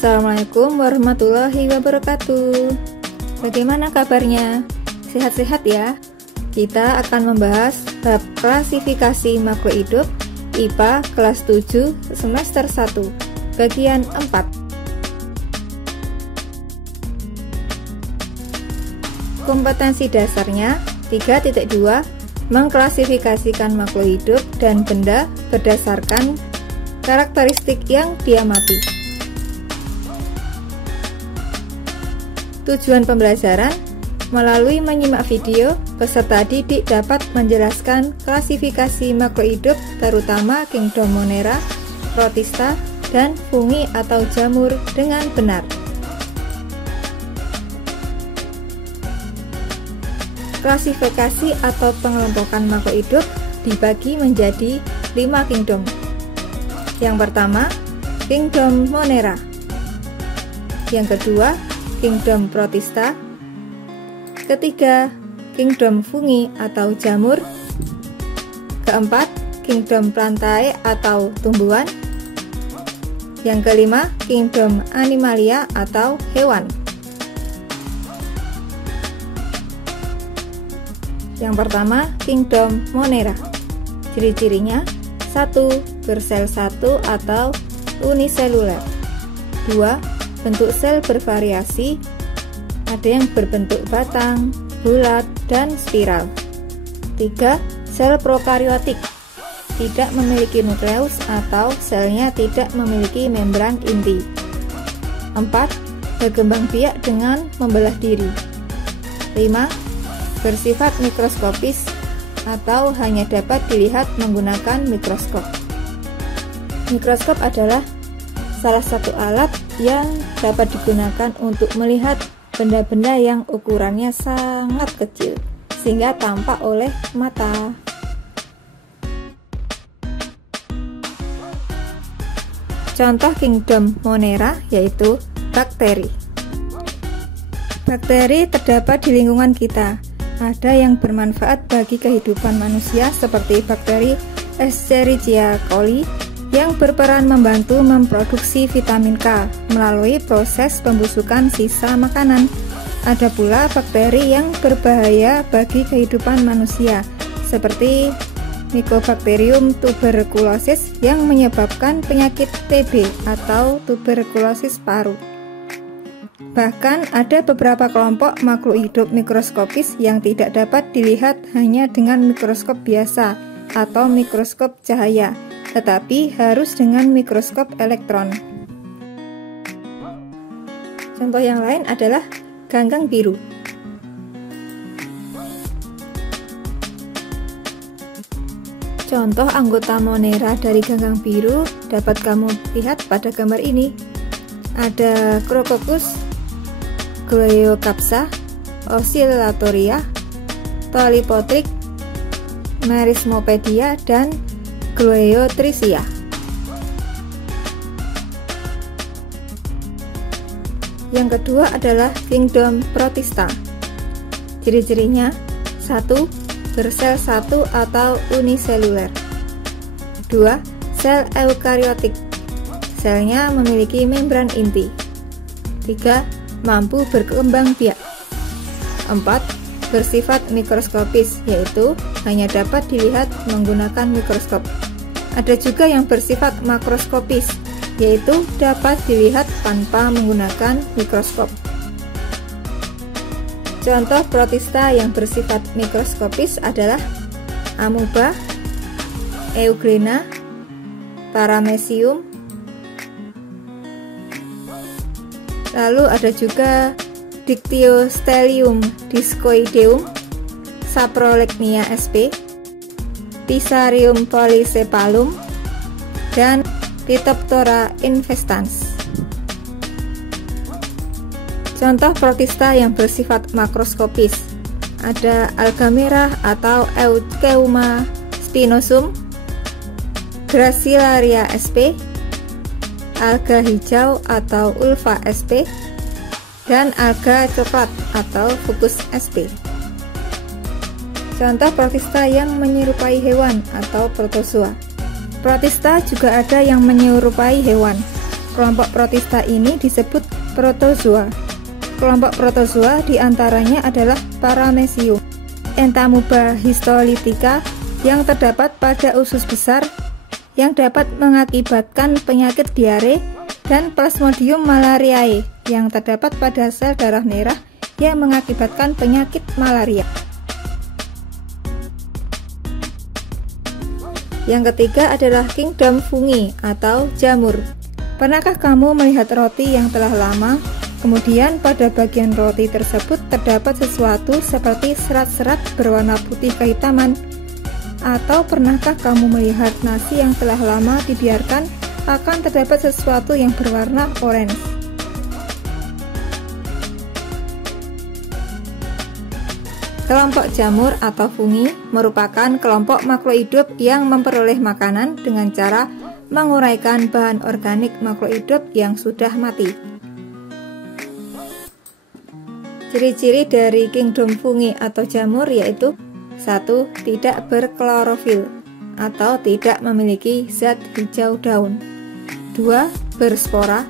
Assalamualaikum warahmatullahi wabarakatuh. Bagaimana kabarnya? Sehat-sehat ya? Kita akan membahas bab klasifikasi makhluk hidup IPA kelas 7 semester 1 bagian 4. Kompetensi dasarnya 3.2 mengklasifikasikan makhluk hidup dan benda berdasarkan karakteristik yang diamati. Tujuan pembelajaran: melalui menyimak video, peserta didik dapat menjelaskan klasifikasi makhluk hidup terutama kingdom Monera, Protista, dan fungi atau jamur dengan benar. Klasifikasi atau pengelompokan makhluk hidup dibagi menjadi 5 kingdom. Yang pertama, kingdom Monera. Yang kedua, kingdom Protista. Ketiga, kingdom fungi atau jamur. Keempat, kingdom Plantae atau tumbuhan. Yang kelima, kingdom Animalia atau hewan. Yang pertama, kingdom Monera. Ciri-cirinya: 1. Bersel 1 atau uniseluler. 2. Bentuk sel bervariasi, ada yang berbentuk batang, bulat, dan spiral. 3. Sel prokariotik, tidak memiliki nukleus atau selnya tidak memiliki membran inti. 4. Berkembang biak dengan membelah diri. 5. Bersifat mikroskopis atau hanya dapat dilihat menggunakan mikroskop. Mikroskop adalah salah satu alat yang dapat digunakan untuk melihat benda-benda yang ukurannya sangat kecil sehingga tampak oleh mata. Contoh kingdom Monera yaitu bakteri. Bakteri terdapat di lingkungan kita. Ada yang bermanfaat bagi kehidupan manusia seperti bakteri Escherichia coli yang berperan membantu memproduksi vitamin K melalui proses pembusukan sisa makanan. Ada pula bakteri yang berbahaya bagi kehidupan manusia, seperti Mycobacterium tuberculosis yang menyebabkan penyakit TB atau tuberkulosis paru. Bahkan ada beberapa kelompok makhluk hidup mikroskopis yang tidak dapat dilihat hanya dengan mikroskop biasa atau mikroskop cahaya, tetapi harus dengan mikroskop elektron. Contoh yang lain adalah ganggang biru. Contoh anggota Monera dari ganggang biru dapat kamu lihat pada gambar ini. Ada Crococcus, Gloeocapsa, Oscillatoria, Tolipotrik, Merismopedia, dan Gloeotricia. Yang kedua adalah kingdom Protista. Ciri-cirinya: 1. Bersel 1 atau uniseluler. 2. Sel eukariotik, selnya memiliki membran inti. 3. Mampu berkembang biak. 4. Bersifat mikroskopis, yaitu hanya dapat dilihat menggunakan mikroskop. Ada juga yang bersifat makroskopis, yaitu dapat dilihat tanpa menggunakan mikroskop. Contoh Protista yang bersifat mikroskopis adalah amuba, euglena, paramecium. Lalu ada juga Dictyostelium discoideum, Saprolegnia sp, Pisarium polycephalum, dan Phytophthora infestans. Contoh Protista yang bersifat makroskopis ada alga merah atau Eucheuma spinosum, Gracilaria sp, alga hijau atau Ulva sp, dan alga coklat atau Fucus sp. Contoh Protista yang menyerupai hewan atau protozoa. Protista juga ada yang menyerupai hewan, Kelompok protista ini disebut protozoa. Kelompok protozoa diantaranya adalah Paramecium, Entamuba histolytica yang terdapat pada usus besar yang dapat mengakibatkan penyakit diare, dan Plasmodium malariae yang terdapat pada sel darah merah yang mengakibatkan penyakit malaria. Yang ketiga adalah kingdom fungi atau jamur. Pernahkah kamu melihat roti yang telah lama, kemudian pada bagian roti tersebut terdapat sesuatu seperti serat-serat berwarna putih kehitaman? Atau pernahkah kamu melihat nasi yang telah lama dibiarkan akan terdapat sesuatu yang berwarna oranye? Kelompok jamur atau fungi merupakan kelompok makhluk hidup yang memperoleh makanan dengan cara menguraikan bahan organik makhluk hidup yang sudah mati. Ciri-ciri dari kingdom fungi atau jamur yaitu: 1. Tidak berklorofil atau tidak memiliki zat hijau daun. 2. Berspora.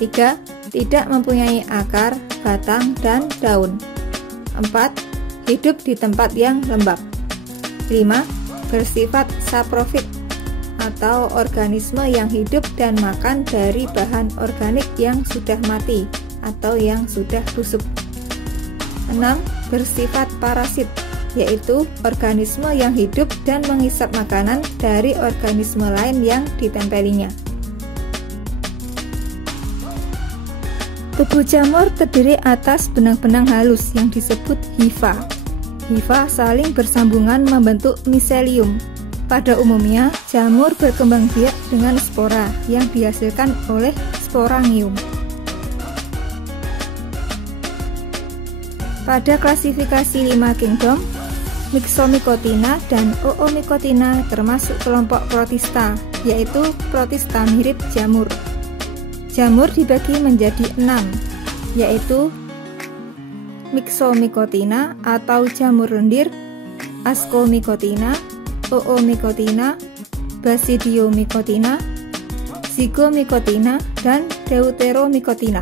3. Tidak mempunyai akar, batang, dan daun. 4. Hidup di tempat yang lembab. 5. Bersifat saprofit atau organisme yang hidup dan makan dari bahan organik yang sudah mati atau yang sudah busuk. 6. Bersifat parasit, yaitu organisme yang hidup dan menghisap makanan dari organisme lain yang ditempelinya. Tubuh jamur terdiri atas benang-benang halus yang disebut hifa. Hifa saling bersambungan membentuk miselium. Pada umumnya, jamur berkembang biak dengan spora yang dihasilkan oleh sporangium. Pada klasifikasi 5 kingdom, Myxomycotina dan Oomycotina termasuk kelompok protista, yaitu protista mirip jamur. Jamur dibagi menjadi 6, yaitu Myxomycotina atau jamur lendir, Ascomycotina, Oomycotina, Basidiomycotina, Zygomycotina, dan Deuteromycotina.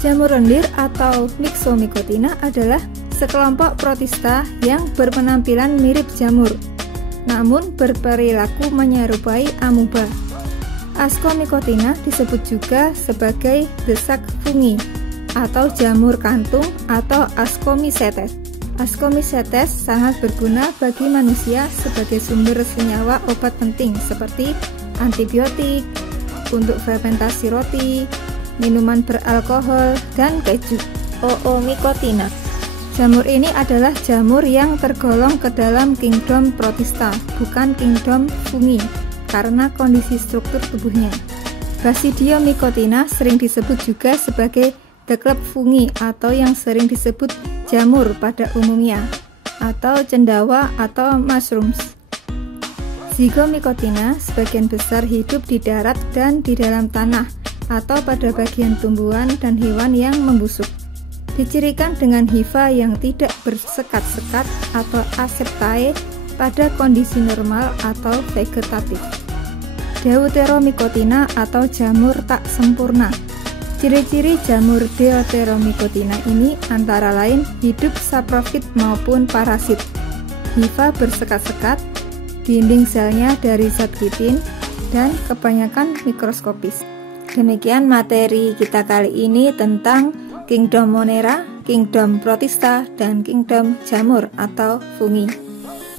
Jamur lendir atau Myxomycotina adalah sekelompok protista yang berpenampilan mirip jamur, namun berperilaku menyerupai amuba. Ascomycotina disebut juga sebagai desak fungi atau jamur kantung atau Ascomycetes. Ascomycetes sangat berguna bagi manusia sebagai sumber senyawa obat penting seperti antibiotik, untuk fermentasi roti, minuman beralkohol, dan keju. Oomycotina. Jamur ini adalah jamur yang tergolong ke dalam kingdom protista, bukan kingdom fungi, karena kondisi struktur tubuhnya. Basidiomycotina sering disebut juga sebagai the club fungi atau yang sering disebut jamur pada umumnya, atau cendawa atau mushrooms. Zygomycotina sebagian besar hidup di darat dan di dalam tanah atau pada bagian tumbuhan dan hewan yang membusuk. Dicirikan dengan hifa yang tidak bersekat-sekat atau aseptae pada kondisi normal atau vegetatif. Deuteromycotina atau jamur tak sempurna. Ciri-ciri jamur Deuteromycotina ini antara lain hidup saprofit maupun parasit. Hifa bersekat-sekat, dinding selnya dari zat kitin, dan kebanyakan mikroskopis. Demikian materi kita kali ini tentang kingdom Monera, kingdom protista, dan kingdom jamur atau fungi.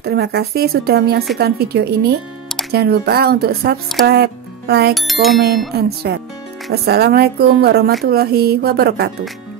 Terima kasih sudah menyaksikan video ini. Jangan lupa untuk subscribe, like, comment, and share. Wassalamualaikum warahmatullahi wabarakatuh.